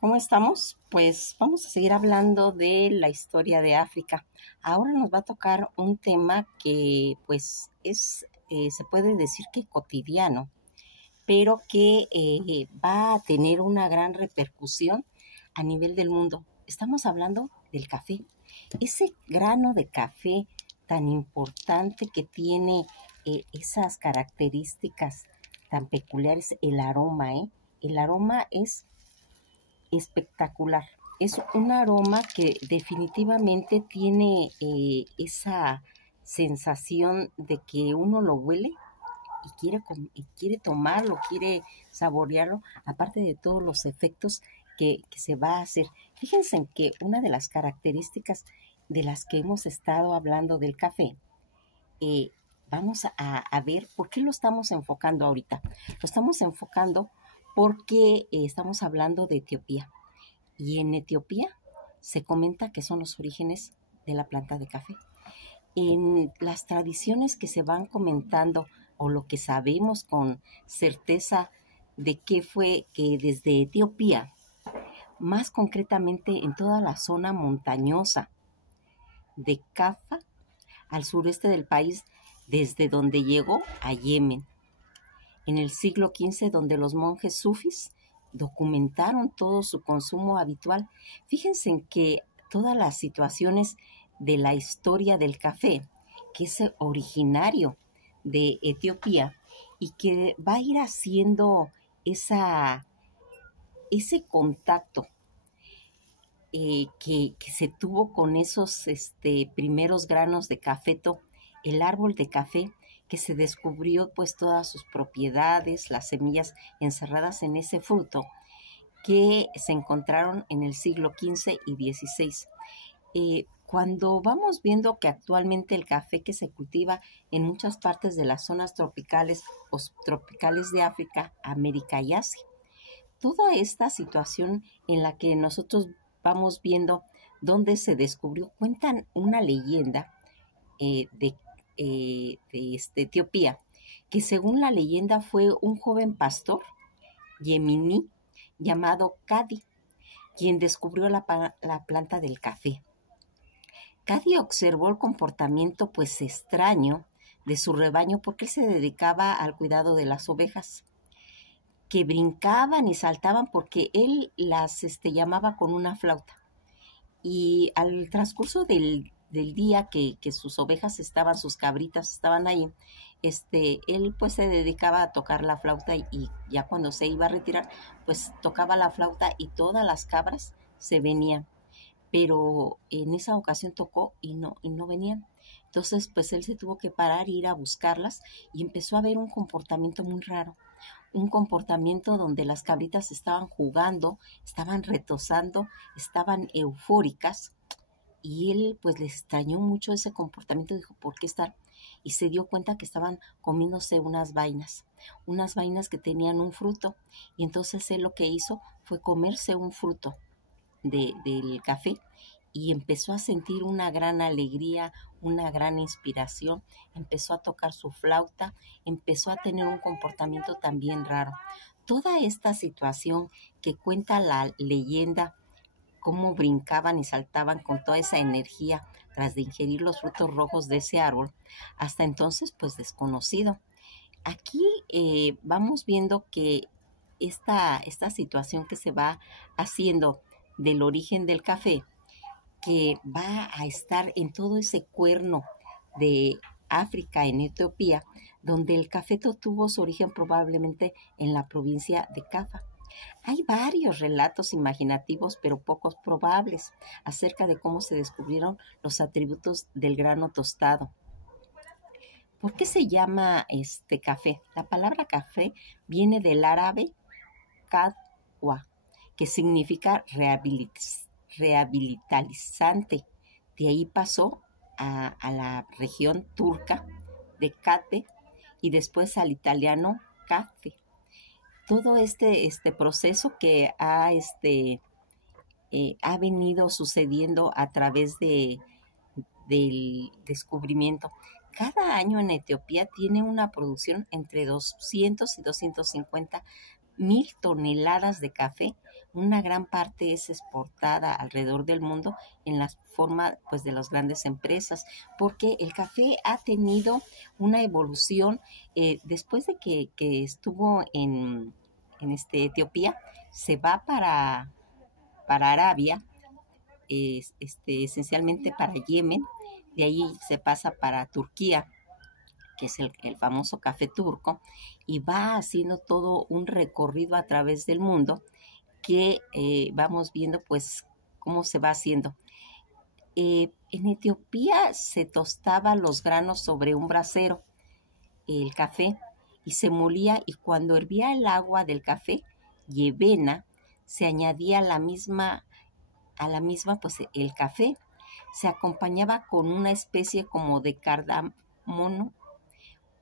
¿Cómo estamos? Pues vamos a seguir hablando de la historia de África. Ahora nos va a tocar un tema que pues se puede decir que cotidiano, pero que va a tener una gran repercusión a nivel del mundo. Estamos hablando del café. Ese grano de café tan importante que tiene esas características tan peculiares, el aroma, ¿eh? El aroma es espectacular. Es un aroma que definitivamente tiene esa sensación de que uno lo huele y quiere tomarlo, quiere saborearlo, aparte de todos los efectos que se va a hacer. Fíjense en que una de las características de las que hemos estado hablando del café, eh, vamos a ver por qué lo estamos enfocando ahorita. Lo estamos enfocando porque estamos hablando de Etiopía. Y en Etiopía se comenta que son los orígenes de la planta de café. En las tradiciones que se van comentando o lo que sabemos con certeza de qué fue que desde Etiopía, más concretamente en toda la zona montañosa de Cafa, al sureste del país, desde donde llegó a Yemen, en el siglo XV, donde los monjes sufis documentaron todo su consumo habitual. Fíjense en que todas las situaciones de la historia del café, que es originario de Etiopía y que va a ir haciendo ese contacto que se tuvo con esos primeros granos de cafeto, el árbol de café, que se descubrió pues todas sus propiedades, las semillas encerradas en ese fruto, que se encontraron en el siglo XV y XVI. Cuando vamos viendo que actualmente el café que se cultiva en muchas partes de las zonas tropicales o subtropicales de África, América y Asia, toda esta situación en la que nosotros vamos viendo dónde se descubrió, cuentan una leyenda de Etiopía, que según la leyenda fue un joven pastor yemení llamado Cadi, quien descubrió la planta del café. Cadi observó el comportamiento pues extraño de su rebaño porque él se dedicaba al cuidado de las ovejas, que brincaban y saltaban porque él las llamaba con una flauta. Y al transcurso del día que sus ovejas estaban, sus cabritas estaban ahí, él pues se dedicaba a tocar la flauta y ya cuando se iba a retirar, pues tocaba la flauta y todas las cabras se venían. Pero en esa ocasión tocó y no venían. Entonces pues él se tuvo que parar e ir a buscarlas y empezó a ver un comportamiento muy raro, un comportamiento donde las cabritas estaban jugando, estaban retosando, estaban eufóricas, y él pues le extrañó mucho ese comportamiento, dijo, ¿por qué están? Y se dio cuenta que estaban comiéndose unas vainas que tenían un fruto, y entonces él lo que hizo fue comerse un fruto del café y empezó a sentir una gran alegría, una gran inspiración, empezó a tocar su flauta, empezó a tener un comportamiento también raro. Toda esta situación que cuenta la leyenda, cómo brincaban y saltaban con toda esa energía tras de ingerir los frutos rojos de ese árbol, hasta entonces pues desconocido. Aquí vamos viendo que esta situación que se va haciendo del origen del café, que va a estar en todo ese cuerno de África, en Etiopía, donde el café tuvo su origen probablemente en la provincia de Cafa. Hay varios relatos imaginativos, pero pocos probables, acerca de cómo se descubrieron los atributos del grano tostado. ¿Por qué se llama café? La palabra café viene del árabe kadwa, que significa rehabilitalizante. De ahí pasó a la región turca de Cate y después al italiano cafe. Todo este proceso que ha venido sucediendo a través del descubrimiento. Cada año en Etiopía tiene una producción entre 200 y 250 mil toneladas de café, una gran parte es exportada alrededor del mundo en la forma pues de las grandes empresas, porque el café ha tenido una evolución después de que estuvo en Etiopía, se va para Arabia, esencialmente para Yemen, de ahí se pasa para Turquía, que es el famoso café turco, y va haciendo todo un recorrido a través del mundo que vamos viendo pues cómo se va haciendo. En Etiopía se tostaba los granos sobre un brasero, el café, y se molía, y cuando hervía el agua del café, yevena, se añadía a la misma pues el café. Se acompañaba con una especie como de cardamomo,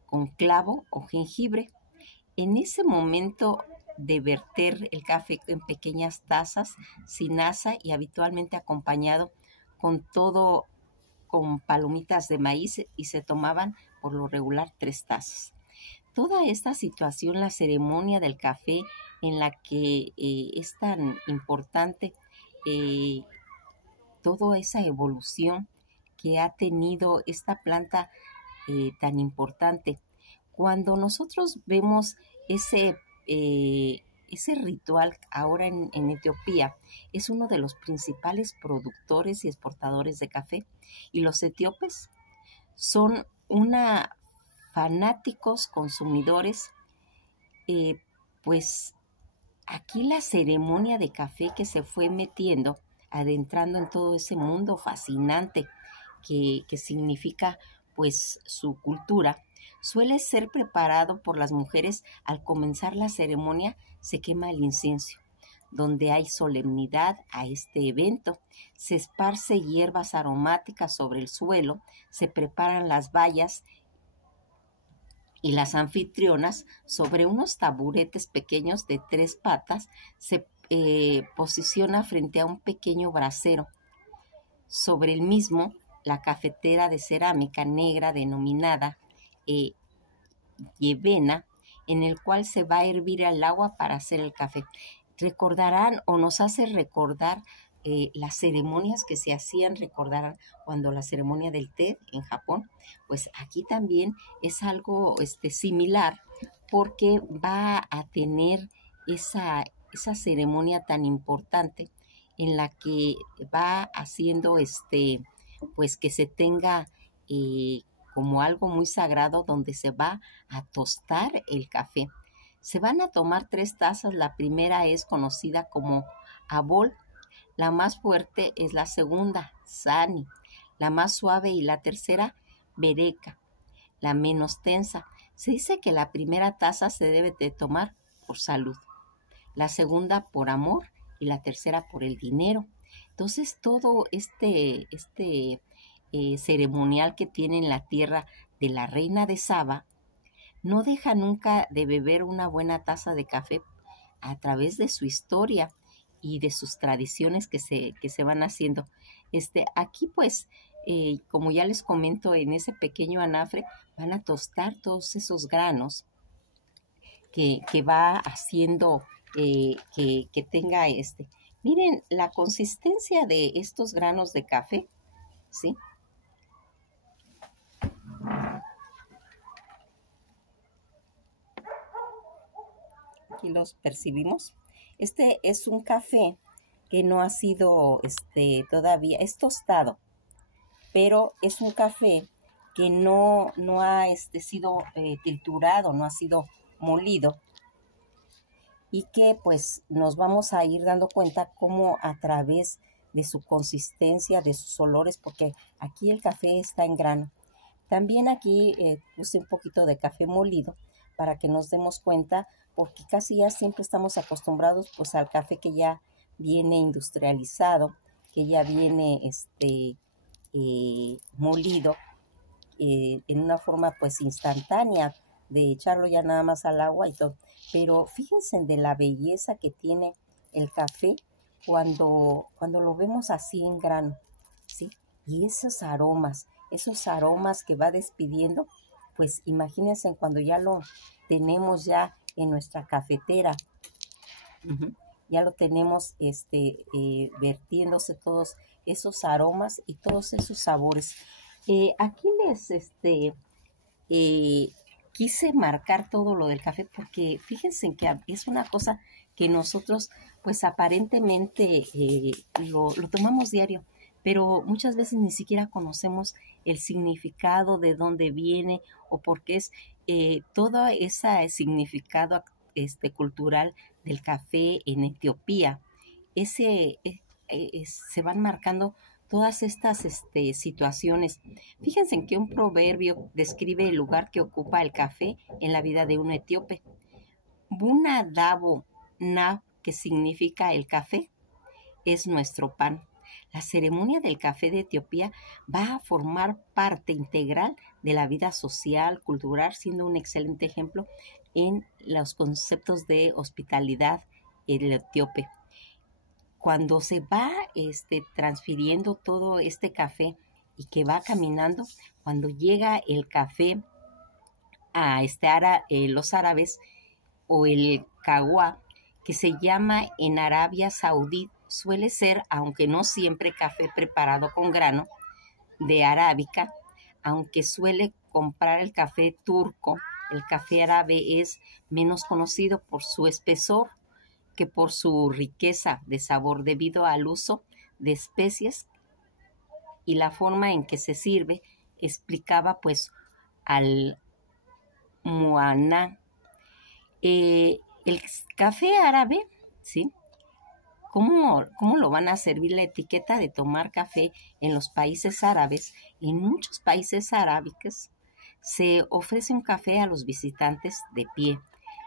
con clavo o jengibre. En ese momento de verter el café en pequeñas tazas, sin asa y habitualmente acompañado con palomitas de maíz, y se tomaban por lo regular 3 tazas. Toda esta situación, la ceremonia del café, en la que es tan importante eh, toda esa evolución que ha tenido esta planta tan importante. Cuando nosotros vemos ese ritual ahora en Etiopía, es uno de los principales productores y exportadores de café, y los etíopes son fanáticos consumidores. Pues aquí la ceremonia de café que se fue metiendo, adentrando en todo ese mundo fascinante que significa pues su cultura, suele ser preparado por las mujeres. Al comenzar la ceremonia se quema el incienso. Donde hay solemnidad a este evento, se esparce hierbas aromáticas sobre el suelo, se preparan las bayas y las anfitrionas sobre unos taburetes pequeños de 3 patas se posiciona frente a un pequeño brasero. Sobre el mismo, la cafetera de cerámica negra denominada yevena, en el cual se va a hervir el agua para hacer el café. Recordarán, o nos hace recordar las ceremonias que se hacían, recordarán cuando la ceremonia del té en Japón, pues aquí también es algo similar, porque va a tener esa ceremonia tan importante en la que va haciendo pues que se tenga como algo muy sagrado, donde se va a tostar el café. Se van a tomar 3 tazas. La primera es conocida como abol, la más fuerte es la segunda, sani, la más suave, y la tercera, bereca, la menos tensa. Se dice que la primera taza se debe de tomar por salud, la segunda por amor y la tercera por el dinero. Entonces todo ceremonial que tiene en la tierra de la reina de Saba no deja nunca de beber una buena taza de café a través de su historia y de sus tradiciones que se van haciendo. Aquí pues, como ya les comento, en ese pequeño anafre van a tostar todos esos granos que va haciendo que tenga Miren la consistencia de estos granos de café, ¿sí? Aquí los percibimos. Este es un café que no ha sido todavía, es tostado, pero es un café que no ha sido triturado, no ha sido molido, y que pues nos vamos a ir dando cuenta cómo a través de su consistencia, de sus olores, porque aquí el café está en grano. También aquí puse un poquito de café molido para que nos demos cuenta, porque casi ya siempre estamos acostumbrados pues al café que ya viene industrializado, que ya viene molido en una forma pues instantánea, de echarlo ya nada más al agua y todo. Pero fíjense de la belleza que tiene el café cuando lo vemos así en grano, ¿sí? Y esos aromas que va despidiendo, pues imagínense cuando ya lo tenemos ya en nuestra cafetera. ya lo tenemos vertiéndose todos esos aromas y todos esos sabores. Aquí les eh, quise marcar todo lo del café porque fíjense que es una cosa que nosotros pues aparentemente lo tomamos diario, pero muchas veces ni siquiera conocemos el significado de dónde viene o por qué es todo ese significado cultural del café en Etiopía. Ese, Se van marcando todas estas situaciones. Fíjense en que un proverbio describe el lugar que ocupa el café en la vida de un etíope. Buna dabo na, que significa el café, es nuestro pan. La ceremonia del café de Etiopía va a formar parte integral de la vida social, cultural, siendo un excelente ejemplo en los conceptos de hospitalidad el etíope. Cuando se va transfiriendo todo este café y que va caminando, cuando llega el café a los árabes o el cagua, que se llama en Arabia Saudí, suele ser, aunque no siempre, café preparado con grano de arábica, aunque suele comprar el café turco. El café árabe es menos conocido por su espesor que por su riqueza de sabor debido al uso de especies y la forma en que se sirve, explicaba pues al Muaná. El café árabe, ¿sí? ¿Cómo lo van a servir? La etiqueta de tomar café en los países árabes, en muchos países arábicos, se ofrece un café a los visitantes de pie.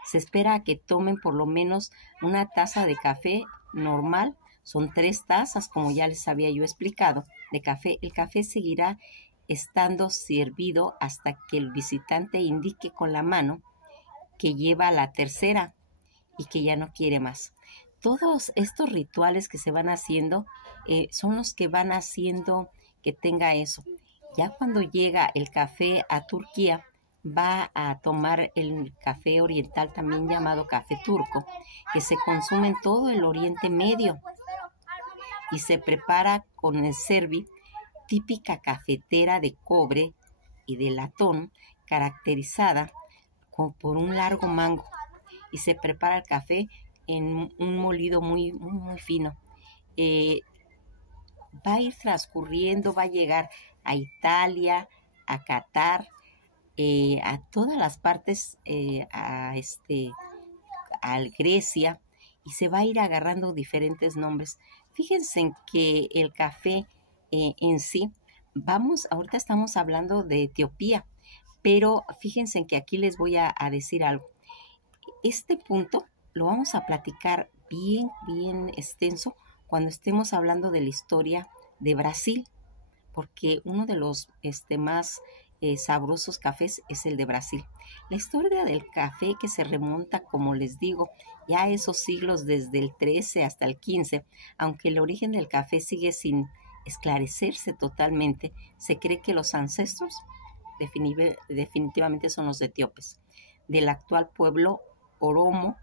Se espera a que tomen por lo menos una taza de café normal. Son 3 tazas, como ya les había yo explicado, de café. El café seguirá estando servido hasta que el visitante indique con la mano que lleva la tercera y que ya no quiere más. Todos estos rituales que se van haciendo son los que van haciendo que tenga eso. Ya cuando llega el café a Turquía, va a tomar el café oriental, también llamado café turco, que se consume en todo el Oriente Medio y se prepara con el servi, típica cafetera de cobre y de latón, caracterizada por un largo mango, y se prepara el café en un molido muy, muy, muy fino. Va a ir transcurriendo, va a llegar a Italia, a Qatar, a todas las partes, a Grecia, y se va a ir agarrando diferentes nombres. Fíjense en que el café en sí, ahorita estamos hablando de Etiopía, pero fíjense en que aquí les voy a decir algo. Este punto lo vamos a platicar bien, bien extenso cuando estemos hablando de la historia de Brasil, porque uno de los más sabrosos cafés es el de Brasil. La historia del café, que se remonta, como les digo, ya a esos siglos desde el 13 hasta el 15, aunque el origen del café sigue sin esclarecerse totalmente, se cree que los ancestros definitivamente son los etíopes, del actual pueblo Oromo,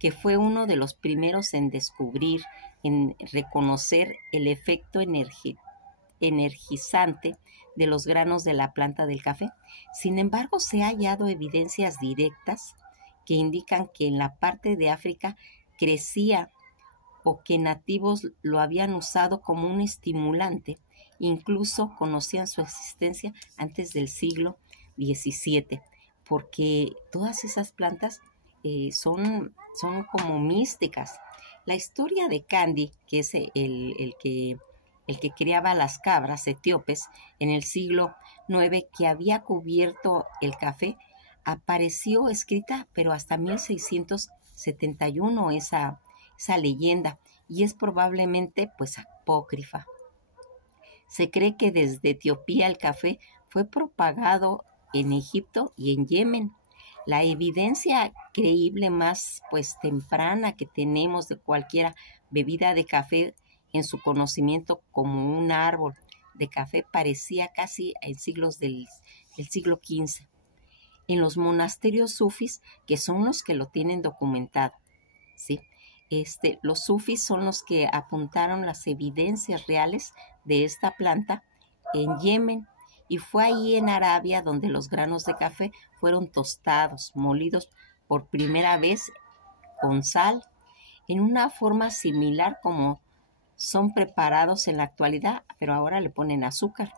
que fue uno de los primeros en descubrir, en reconocer el efecto energizante de los granos de la planta del café. Sin embargo, se han hallado evidencias directas que indican que en la parte de África crecía o que nativos lo habían usado como un estimulante, incluso conocían su existencia antes del siglo XVII, porque todas esas plantas son como místicas. La historia de Candy, que es el que criaba las cabras etíopes en el siglo IX, que había cubierto el café, apareció escrita, pero hasta 1671 esa leyenda, y es probablemente pues apócrifa. Se cree que desde Etiopía el café fue propagado en Egipto y en Yemen. La evidencia creíble más pues temprana que tenemos de cualquier bebida de café en su conocimiento como un árbol de café parecía casi en siglos del siglo XV. En los monasterios sufis, que son los que lo tienen documentado, ¿sí? Los sufis son los que apuntaron las evidencias reales de esta planta en Yemen, y fue ahí en Arabia donde los granos de café fueron tostados, molidos por primera vez con sal, en una forma similar como son preparados en la actualidad, pero ahora le ponen azúcar.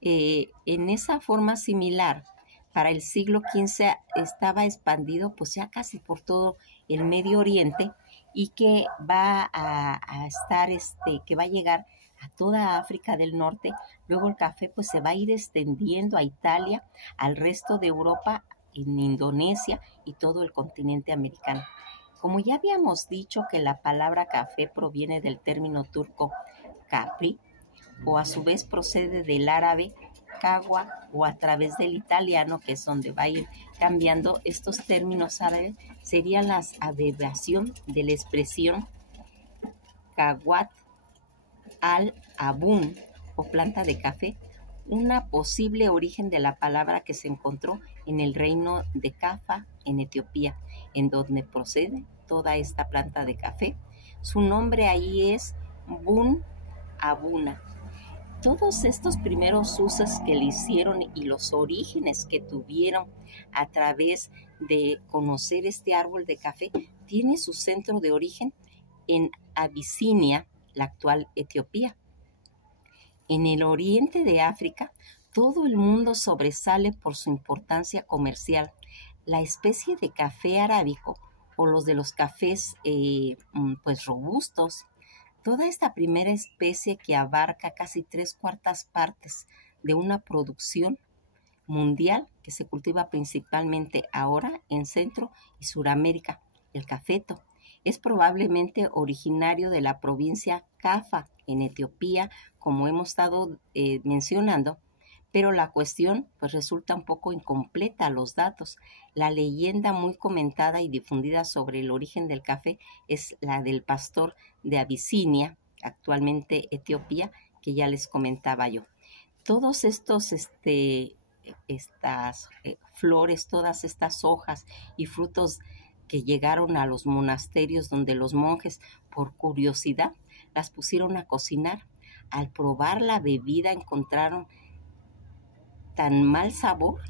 En esa forma similar, para el siglo XV estaba expandido pues ya casi por todo el Medio Oriente, y que va a estar, que va a llegar a toda África del Norte. Luego el café pues se va a ir extendiendo a Italia, al resto de Europa, en Indonesia y todo el continente americano. Como ya habíamos dicho que la palabra café proviene del término turco capri, o a su vez procede del árabe cagua, o a través del italiano, que es donde va a ir cambiando estos términos árabes, serían la abreviación de la expresión caguat al-abun, o planta de café, una posible origen de la palabra que se encontró en el reino de Cafa, en Etiopía, en donde procede toda esta planta de café. Su nombre ahí es Bun Abuna. Todos estos primeros usos que le hicieron y los orígenes que tuvieron a través de conocer este árbol de café tiene su centro de origen en Abisinia, la actual Etiopía. En el oriente de África, todo el mundo sobresale por su importancia comercial. La especie de café arábico, o los de los cafés pues robustos, toda esta primera especie que abarca casi 3/4 partes de una producción mundial que se cultiva principalmente ahora en Centro y Suramérica, el cafeto. Es probablemente originario de la provincia Cafa, en Etiopía, como hemos estado mencionando, pero la cuestión pues resulta un poco incompleta los datos. La leyenda muy comentada y difundida sobre el origen del café es la del pastor de Abisinia, actualmente Etiopía, que ya les comentaba yo. Todos estos estas flores, todas estas hojas y frutos que llegaron a los monasterios, donde los monjes, por curiosidad, las pusieron a cocinar. Al probar la bebida encontraron tan mal sabor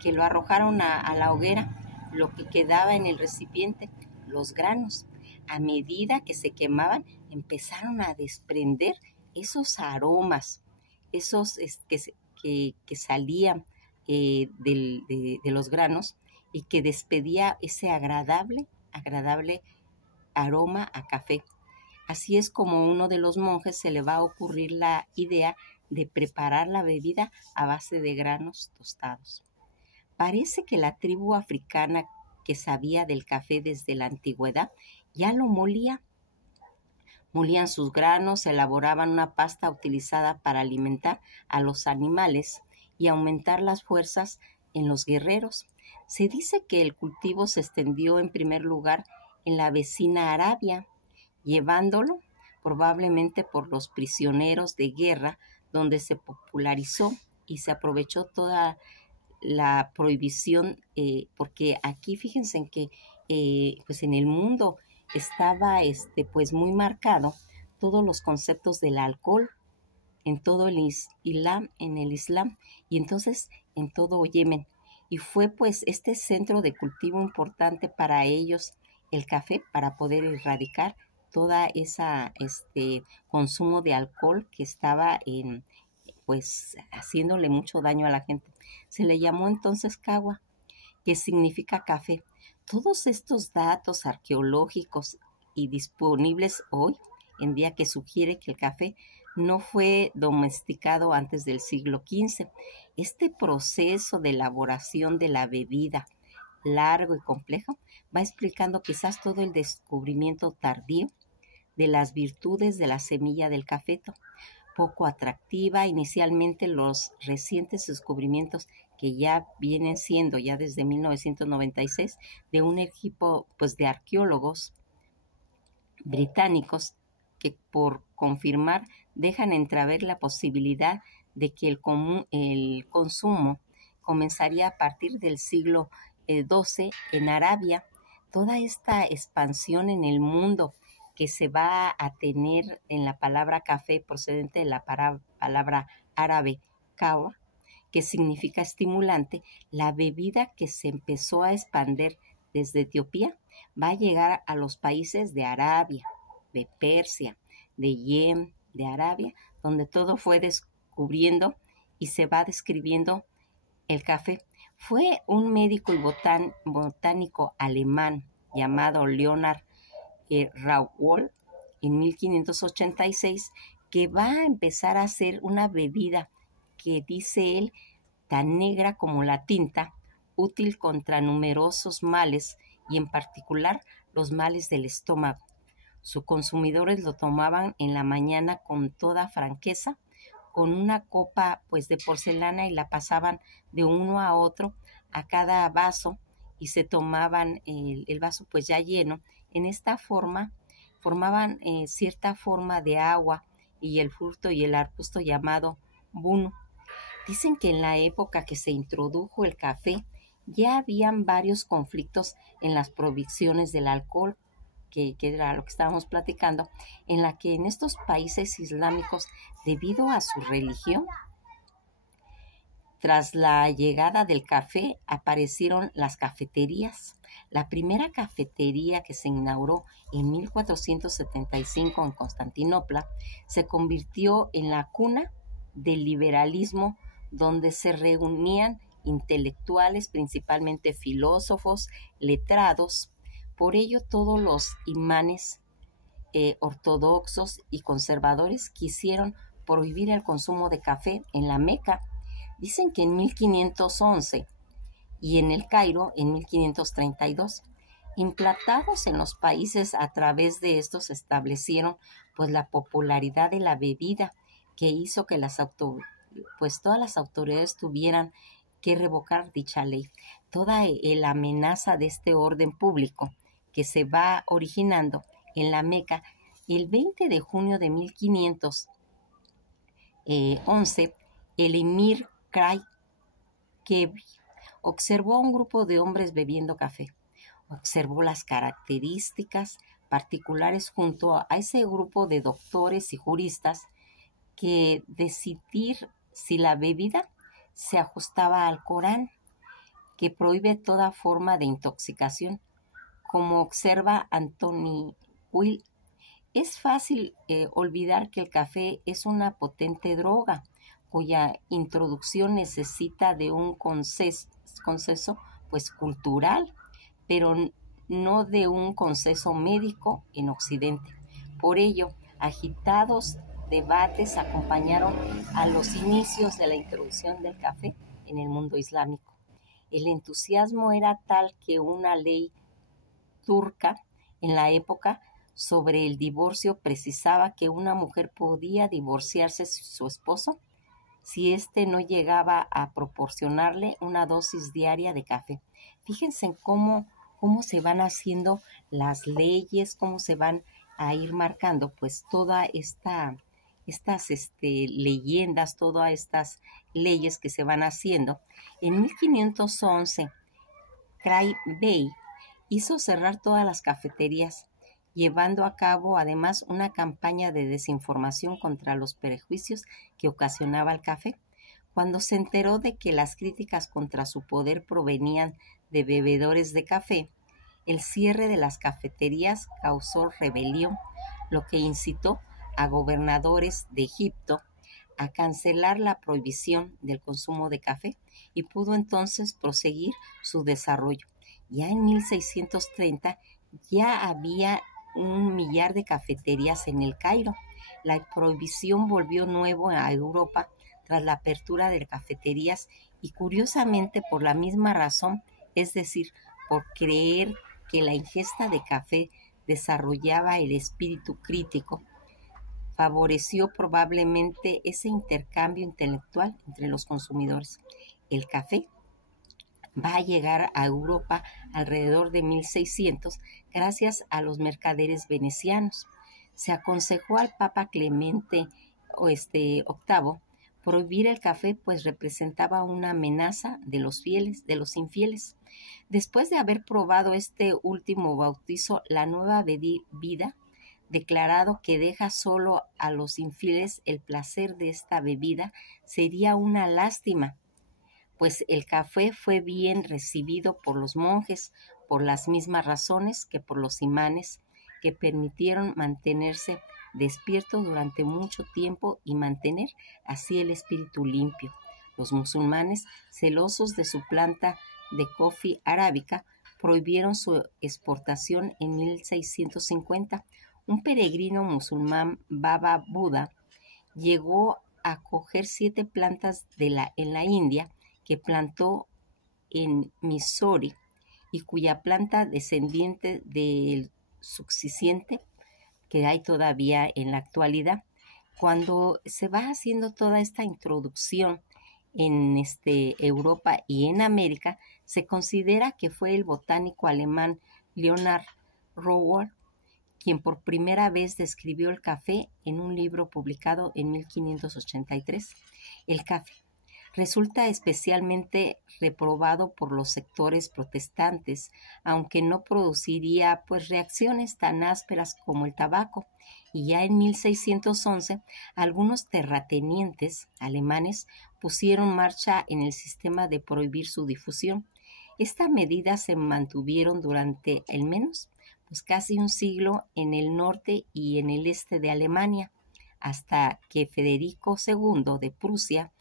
que lo arrojaron a la hoguera. Lo que quedaba en el recipiente, los granos, a medida que se quemaban, empezaron a desprender esos aromas, esos que salían de los granos, y que despedía ese agradable aroma a café. Así es como a uno de los monjes se le va a ocurrir la idea de preparar la bebida a base de granos tostados. Parece que la tribu africana, que sabía del café desde la antigüedad, ya lo molía. Molían sus granos, elaboraban una pasta utilizada para alimentar a los animales y aumentar las fuerzas en los guerreros. Se dice que el cultivo se extendió en primer lugar en la vecina Arabia, llevándolo probablemente por los prisioneros de guerra, donde se popularizó y se aprovechó toda la prohibición, porque aquí fíjense en que pues en el mundo estaba pues muy marcado todos los conceptos del alcohol en todo el Islam, y entonces en todo Yemen. Y fue pues este centro de cultivo importante para ellos, el café, para poder erradicar toda esa consumo de alcohol que estaba pues haciéndole mucho daño a la gente. Se le llamó entonces Cagua, que significa café. Todos estos datos arqueológicos y disponibles hoy en día, que sugiere que el café no fue domesticado antes del siglo XV. Este proceso de elaboración de la bebida, largo y complejo, va explicando quizás todo el descubrimiento tardío de las virtudes de la semilla del cafeto. Poco atractiva inicialmente, los recientes descubrimientos, que ya vienen siendo ya desde 1996 de un equipo pues de arqueólogos británicos, que por confirmar dejan entrever la posibilidad de que el consumo comenzaría a partir del siglo XII en Arabia, toda esta expansión en el mundo que se va a tener en la palabra café procedente de la palabra árabe kawa, que significa estimulante, la bebida que se empezó a expandir desde Etiopía va a llegar a los países de Arabia, de Persia, de Yemen, de Arabia, donde todo fue descubriendo y se va describiendo el café. Fue un médico y botánico alemán llamado Leonard Rauwolf en 1586 que va a empezar a hacer una bebida que dice él tan negra como la tinta, útil contra numerosos males y en particular los males del estómago. Sus consumidores lo tomaban en la mañana con toda franqueza, con una copa pues de porcelana y la pasaban de uno a otro a cada vaso y se tomaban el vaso pues ya lleno. En esta forma formaban cierta forma de agua y el fruto y el arbusto llamado bunu. Dicen que en la época que se introdujo el café ya habían varios conflictos en las provisiones del alcohol, que era lo que estábamos platicando, en la que en estos países islámicos, debido a su religión, tras la llegada del café aparecieron las cafeterías. La primera cafetería que se inauguró en 1475 en Constantinopla se convirtió en la cuna del liberalismo, donde se reunían intelectuales, principalmente filósofos, letrados. Por ello, todos los imanes ortodoxos y conservadores quisieron prohibir el consumo de café en la Meca. Dicen que en 1511 y en el Cairo en 1532. Implantados en los países a través de estos se establecieron pues la popularidad de la bebida que hizo que todas las autoridades tuvieran que revocar dicha ley. Toda la amenaza de este orden público que se va originando en la Meca, el 20 de junio de 1511, el emir Kray Kebi observó a un grupo de hombres bebiendo café. Observó las características particulares junto a ese grupo de doctores y juristas que decidir si la bebida se ajustaba al Corán, que prohíbe toda forma de intoxicación. Como observa Anthony Will, es fácil olvidar que el café es una potente droga cuya introducción necesita de un consenso pues cultural, pero no de un consenso médico en Occidente. Por ello, agitados debates acompañaron a los inicios de la introducción del café en el mundo islámico. El entusiasmo era tal que una ley turca en la época sobre el divorcio precisaba que una mujer podía divorciarse de su esposo si éste no llegaba a proporcionarle una dosis diaria de café. Fíjense en cómo se van haciendo las leyes, cómo se van a ir marcando pues toda estas leyendas, todas estas leyes que se van haciendo. En 1511, Kray Bey hizo cerrar todas las cafeterías, llevando a cabo además una campaña de desinformación contra los prejuicios que ocasionaba el café. Cuando se enteró de que las críticas contra su poder provenían de bebedores de café, el cierre de las cafeterías causó rebelión, lo que incitó a gobernadores de Egipto a cancelar la prohibición del consumo de café y pudo entonces proseguir su desarrollo. Ya en 1630 ya había 1,000,000 de cafeterías en el Cairo. La prohibición volvió nuevo a Europa tras la apertura de cafeterías y curiosamente por la misma razón, es decir, por creer que la ingesta de café desarrollaba el espíritu crítico, favoreció probablemente ese intercambio intelectual entre los consumidores. El café va a llegar a Europa alrededor de 1600 gracias a los mercaderes venecianos. Se aconsejó al Papa Clemente VIII Prohibir el café pues representaba una amenaza de los fieles, de los infieles. Después de haber probado este último bautizo, la nueva bebida, declarado que deja solo a los infieles el placer de esta bebida, sería una lástima, pues el café fue bien recibido por los monjes por las mismas razones que por los imanes, que permitieron mantenerse despierto durante mucho tiempo y mantener así el espíritu limpio. Los musulmanes, celosos de su planta de coffee arábica, prohibieron su exportación en 1650. Un peregrino musulmán, Baba Buda, llegó a coger 7 plantas en la India que plantó en Missouri y cuya planta descendiente del subsistente que hay todavía en la actualidad. Cuando se va haciendo toda esta introducción en Europa y en América, se considera que fue el botánico alemán Leonhard Rohwer quien por primera vez describió el café en un libro publicado en 1583. El café resulta especialmente reprobado por los sectores protestantes, aunque no produciría pues reacciones tan ásperas como el tabaco, y ya en 1611 algunos terratenientes alemanes pusieron marcha en el sistema de prohibir su difusión. Esta medida se mantuvieron durante al menos pues casi un siglo en el norte y en el este de Alemania, hasta que Federico II de Prusia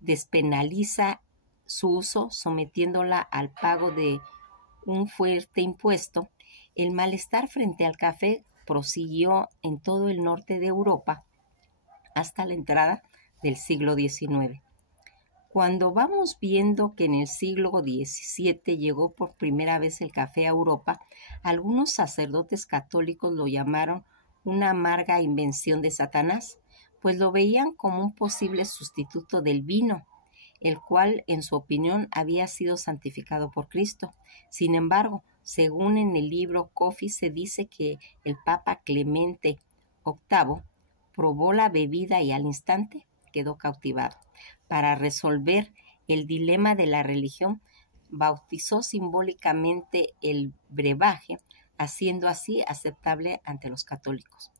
despenaliza su uso sometiéndola al pago de un fuerte impuesto. El malestar frente al café prosiguió en todo el norte de Europa hasta la entrada del siglo XIX. Cuando vamos viendo que en el siglo XVII llegó por primera vez el café a Europa, algunos sacerdotes católicos lo llamaron una amarga invención de Satanás, pues lo veían como un posible sustituto del vino, el cual, en su opinión, había sido santificado por Cristo. Sin embargo, según en el libro Coffee se dice que el Papa Clemente VIII probó la bebida y al instante quedó cautivado. Para resolver el dilema de la religión, bautizó simbólicamente el brebaje, haciendo así aceptable ante los católicos.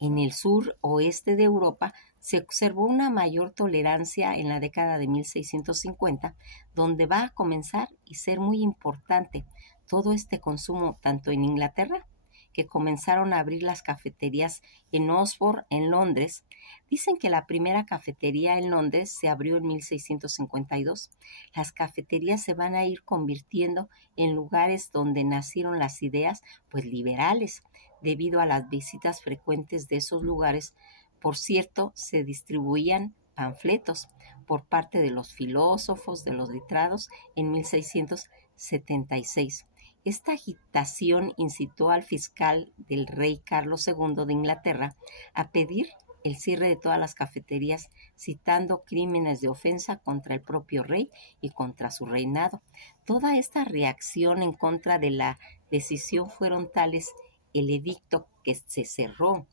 En el sur oeste de Europa se observó una mayor tolerancia en la década de 1650, donde va a comenzar y ser muy importante todo este consumo tanto en Inglaterra, que comenzaron a abrir las cafeterías en Oxford, en Londres. Dicen que la primera cafetería en Londres se abrió en 1652. Las cafeterías se van a ir convirtiendo en lugares donde nacieron las ideas pues liberales, debido a las visitas frecuentes de esos lugares. Por cierto, se distribuían panfletos por parte de los filósofos, de los letrados, en 1676. Esta agitación incitó al fiscal del rey Carlos II de Inglaterra a pedir el cierre de todas las cafeterías, citando crímenes de ofensa contra el propio rey y contra su reinado. Toda esta reacción en contra de la decisión fueron tales el edicto que se cerró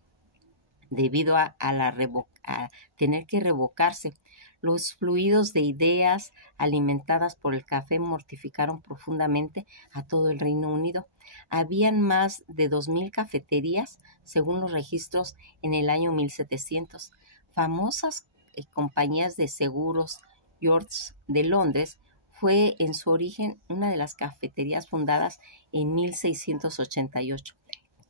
debido a tener que revocarse. Los fluidos de ideas alimentadas por el café mortificaron profundamente a todo el Reino Unido. Habían más de 2000 cafeterías, según los registros, en el año 1700. Famosas compañías de seguros, Lloyds de Londres, fue en su origen una de las cafeterías fundadas en 1688.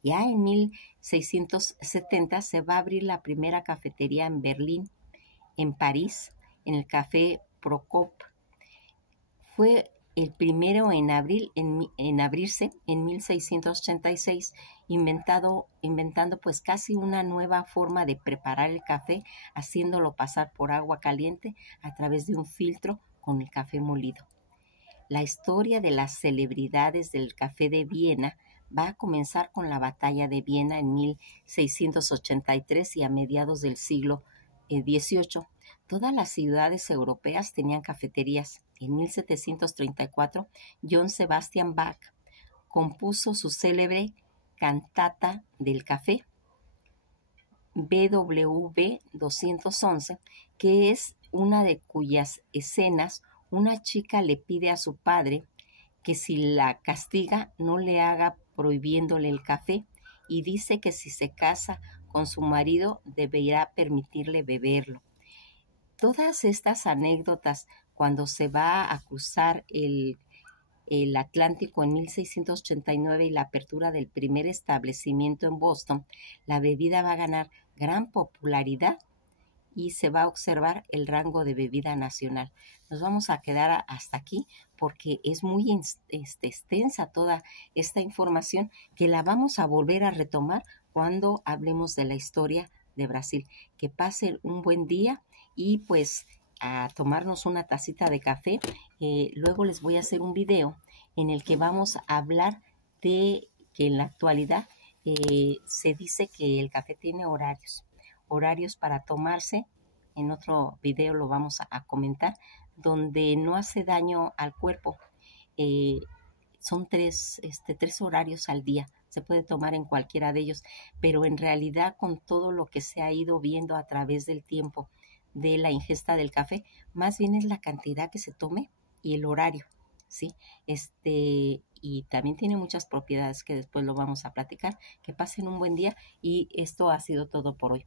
Ya en 1670 se va a abrir la primera cafetería en Berlín. En París, en el Café Procop. Fue el primero en abrirse en 1686, inventando pues casi una nueva forma de preparar el café, haciéndolo pasar por agua caliente a través de un filtro con el café molido. La historia de las celebridades del café de Viena va a comenzar con la batalla de Viena en 1683 y a mediados del siglo XVIII. Todas las ciudades europeas tenían cafeterías. En 1734, Johann Sebastian Bach compuso su célebre Cantata del Café, BWV 211, que es una de cuyas escenas una chica le pide a su padre que si la castiga no le haga prohibiéndole el café y dice que si se casa con su marido deberá permitirle beberlo. Todas estas anécdotas cuando se va a cruzar el Atlántico en 1689 y la apertura del primer establecimiento en Boston, la bebida va a ganar gran popularidad y se va a observar el rango de bebida nacional. Nos vamos a quedar hasta aquí porque es muy extensa toda esta información que la vamos a volver a retomar cuando hablemos de la historia de Brasil. Que pasen un buen día y pues a tomarnos una tacita de café. Luego les voy a hacer un video en el que vamos a hablar de que en la actualidad se dice que el café tiene horarios para tomarse. En otro video lo vamos a comentar, donde no hace daño al cuerpo. Son tres horarios al día. Se puede tomar en cualquiera de ellos, pero en realidad con todo lo que se ha ido viendo a través del tiempo de la ingesta del café, más bien es la cantidad que se tome y el horario, ¿sí? Y también tiene muchas propiedades que después lo vamos a platicar. Que pasen un buen día y esto ha sido todo por hoy.